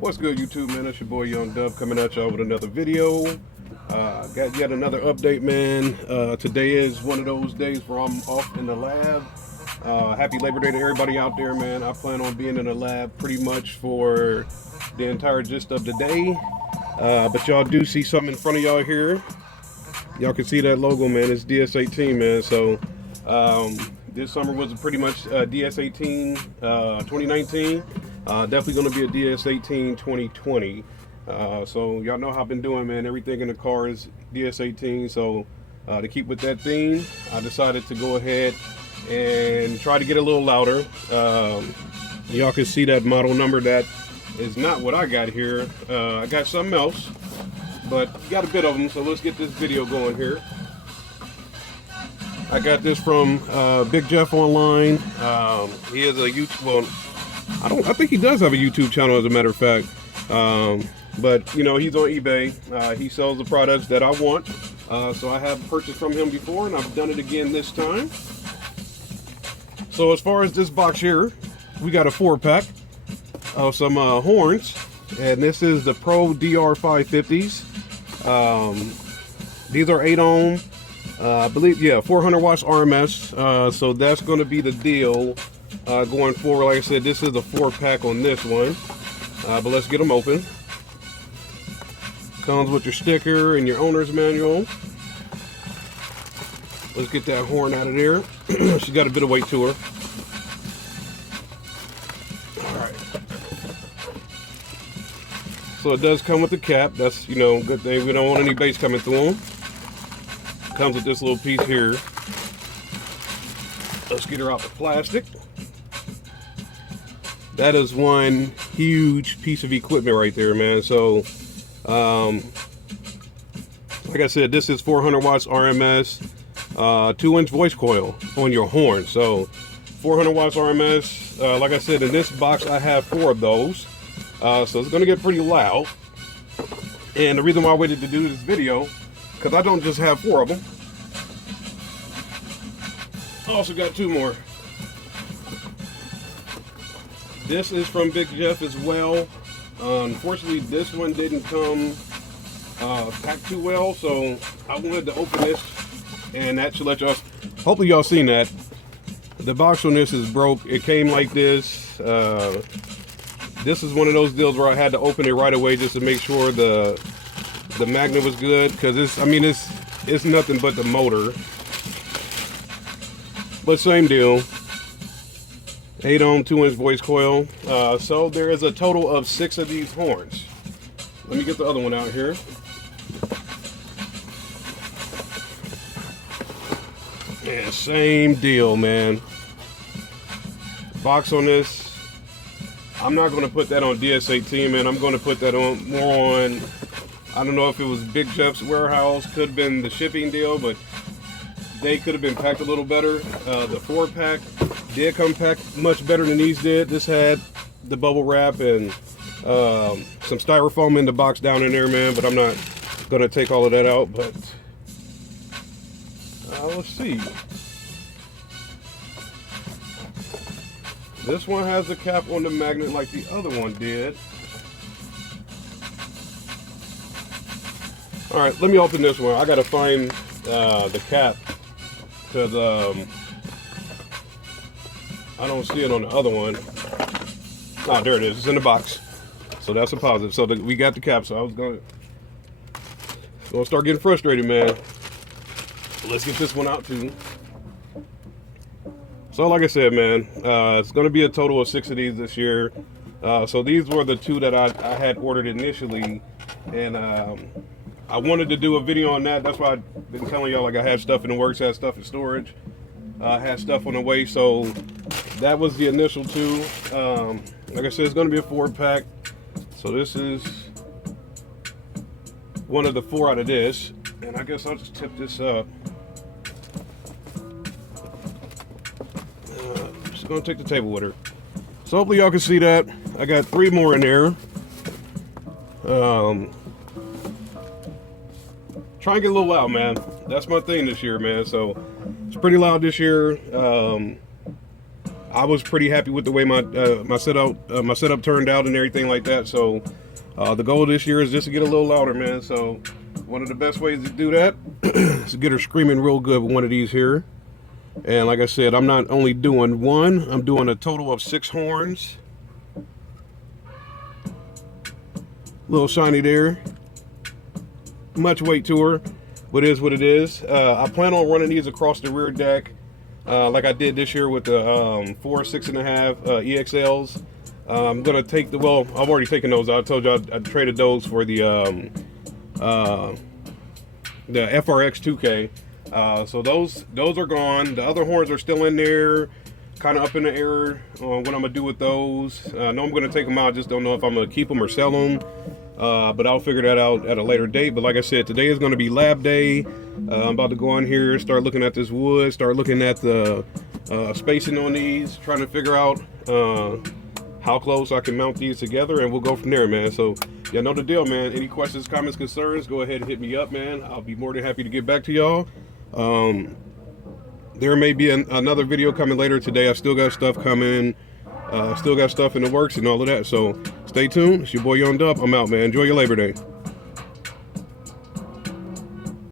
What's good, YouTube, man? It's your boy Young Dub coming at y'all with another video. Got yet another update, man. Today is one of those days where I'm off in the lab. Happy Labor Day to everybody out there, man. I plan on being in the lab pretty much for the entire gist of the day. But y'all do see something in front of y'all here. Y'all can see that logo, man. It's DS18, man. So this summer was pretty much DS18 2019. Definitely going to be a DS18 2020. So y'all know how I've been doing, man. Everything in the car is DS18. So to keep with that theme, I decided to go ahead and try to get a little louder. Y'all can see that model number. That is not what I got here. I got something else, but got a bit of them. So let's get this video going here. I got this from Big Jeff online. He has a YouTube. Well, I think he does have a YouTube channel, as a matter of fact. But you know, he's on eBay. He sells the products that I want. So I have purchased from him before, and I've done it again this time. So as far as this box here, we got a 4-pack of some horns, and this is the Pro-DR550s. These are 8 ohm. I believe, yeah, 400 watts RMS. So that's going to be the deal going forward. Like I said, this is a 4-pack on this one. But let's get them open. Comes with your sticker and your owner's manual. Let's get that horn out of there. She's got a bit of weight to her. Alright. So it does come with the cap. That's, you know, good thing. We don't want any bass coming through them. Comes with this little piece here. Let's get her out the plastic. That is one huge piece of equipment right there, man. So like I said, this is 400 watts RMS, 2-inch voice coil on your horn. So 400 watts RMS. Like I said, in this box I have 4 of those. So it's gonna get pretty loud. And the reason why I waited to do this video, because I don't just have 4 of them. I also got 2 more. This is from Big Jeff as well. Unfortunately, this one didn't come packed too well, so I wanted to open this, and that should let y'all, hopefully y'all seen that. The box on this is broke. It came like this. This is one of those deals where I had to open it right away just to make sure the magnet was good, because it's nothing but the motor. But same deal. 8 ohm 2-inch voice coil. So there is a total of 6 of these horns. Let me get the other one out here. Yeah, same deal, man. Box on this. I'm not going to put that on DS18, man. I'm going to put that on more on, I don't know if it was Big Jeff's warehouse, could have been the shipping deal, but they could have been packed a little better. The 4-pack did come packed much better than these did. This had the bubble wrap and some styrofoam in the box down in there, man, but I'm not going to take all of that out. But let's see. This one has the cap on the magnet like the other one did. All right, let me open this one. I got to find the cap, because I don't see it on the other one. Ah, there it is. It's in the box. So that's a positive. So we got the cap. So I was going to start getting frustrated, man. Let's get this one out too. So like I said, man, it's going to be a total of 6 of these this year. So these were the 2 that I had ordered initially. And I wanted to do a video on that. That's why I've been telling y'all, like, I have stuff in the works, had stuff in storage, had stuff on the way. So that was the initial 2. Like I said, it's going to be a 4-pack. So this is one of the 4 out of this. And I guess I'll just tip this up. Just going to take the table with her. So hopefully y'all can see that. I got 3 more in there. Try and get a little loud, man. That's my thing this year, man. So it's pretty loud this year. I was pretty happy with the way my setup turned out and everything like that. So the goal this year is just to get a little louder, man. So one of the best ways to do that is to get her screaming real good with one of these here. And like I said, I'm not only doing one, I'm doing a total of 6 horns. Little shiny there. Much weight to her, but it is what it is. I plan on running these across the rear deck like I did this year with the 4 6.5 EXLs. I'm gonna take the, well, I've already taken those. I told you I traded those for the FRX 2K. So those are gone. The other horns are still in there, kind of up in the air on what I'm gonna do with those. I know I'm gonna take them out, just don't know if I'm gonna keep them or sell them. But I'll figure that out at a later date. But like I said, today is going to be lab day. I'm about to go in here, start looking at this wood, start looking at the spacing on these, trying to figure out how close I can mount these together, and we'll go from there, man. So y'all know the deal, man. Any questions, comments, concerns, go ahead and hit me up, man. I'll be more than happy to get back to y'all. There may be another video coming later today. I still got stuff coming. Still got stuff in the works and all of that. So stay tuned. It's your boy Young Dub. I'm out, man. Enjoy your Labor Day.